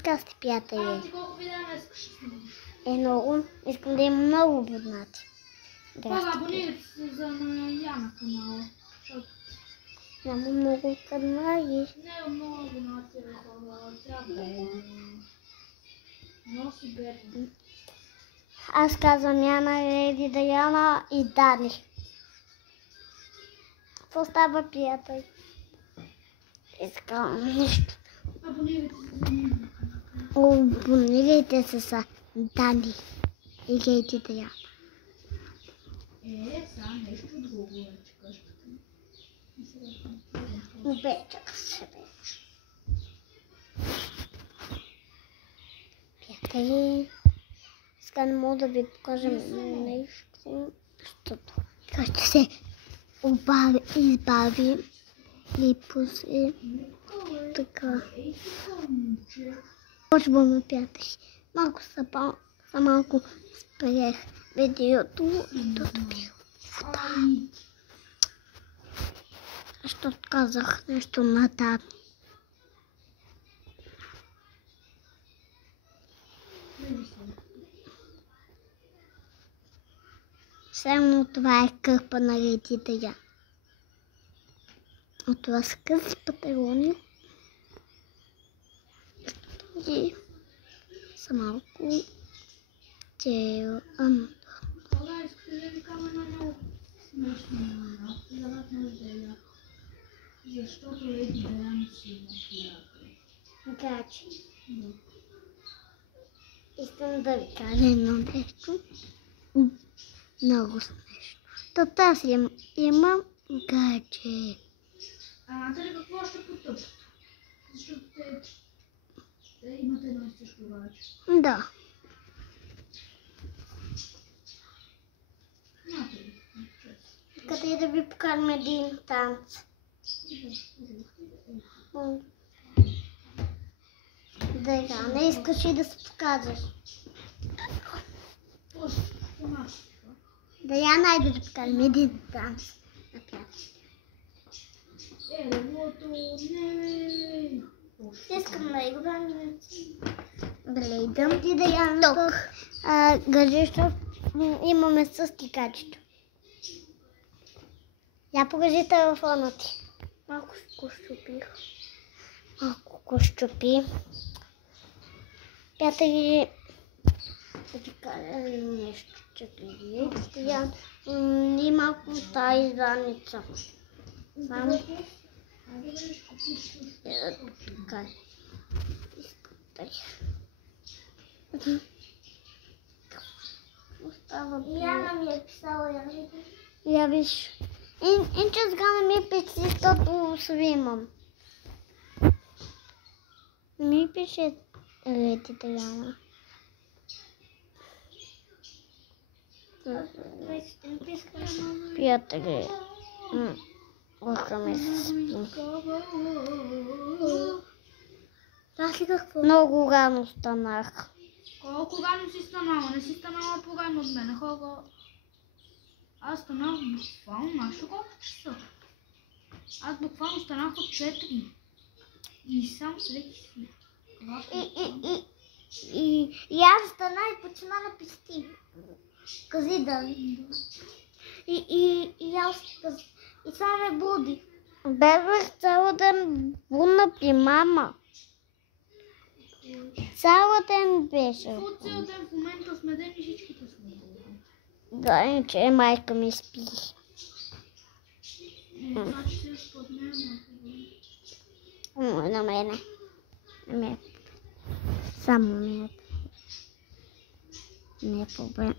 Здрасти, приятели. Ти колко видеа искаш да снимаш? Много. Искам да има много абонати. Пога, абонирайте се за на Яна канала. Няма много канали. Не, много абонати хора. Трябва. Много си бедни. Аз казвам Яна, Леди, Даяна и Дани. Какво става, приятели? Искам нещо. Абонирайте се за Яна. Абонирайте се за Дани и Леди, Даяна. Сега нещо друго вече кажа. Обечах се вече. Приятели, сега не мога да ви покажа нещо, защото ще се избави и после така. Почваме, приятели. Малко спрях видеото, защото бих вода. Защото казах нещо на тата. Само това е кърпа на Леди Даяна. От това са къси панталони. И са малко Кога искате да ви кажа на много смешно нещо, защото Леди Даяна си има приятел. Гачи. Искам да ви кажа едно нещо. Много смешно. Тата аз имам гадже. Знаете ли какво ще потъпят? Защото те имат едно и също гадже. Да. Знаете ли? Къде да ви покажем един танц? Даяна, искаш ли да се покажеш? Даяна, айде да покажем един танц. Не. Искам да играм. Гледам ти, Даяна, тук. Гаджето имаме с тикачето. Я покажи телефона ти. Малко го щупи. Приятели, да ви кажа нещо, че гледам. И малко тази задница. Само. Така. Яна ми е писала, я виж. Инче сега не ми пише, защото свимам. Не ми пише Леди Даяна. Приятели, лъкаме се спим. Много рано станах. Колко рано си станала? Не си станала по-рано от мен. Хора, аз станах буквално, знаеш колко часа? Аз буквално станах от 4. И сам всеки си. И аз стана и почина да пести. Кази да. И аз и това ме буди. Бебех цял ден будна при мама. Цял ден беше. Цял ден в момента сме ден и всичките сме ден. Да, че майка ми спи. Това, че си спод мен. На мене. Само ми е. Не е проблем.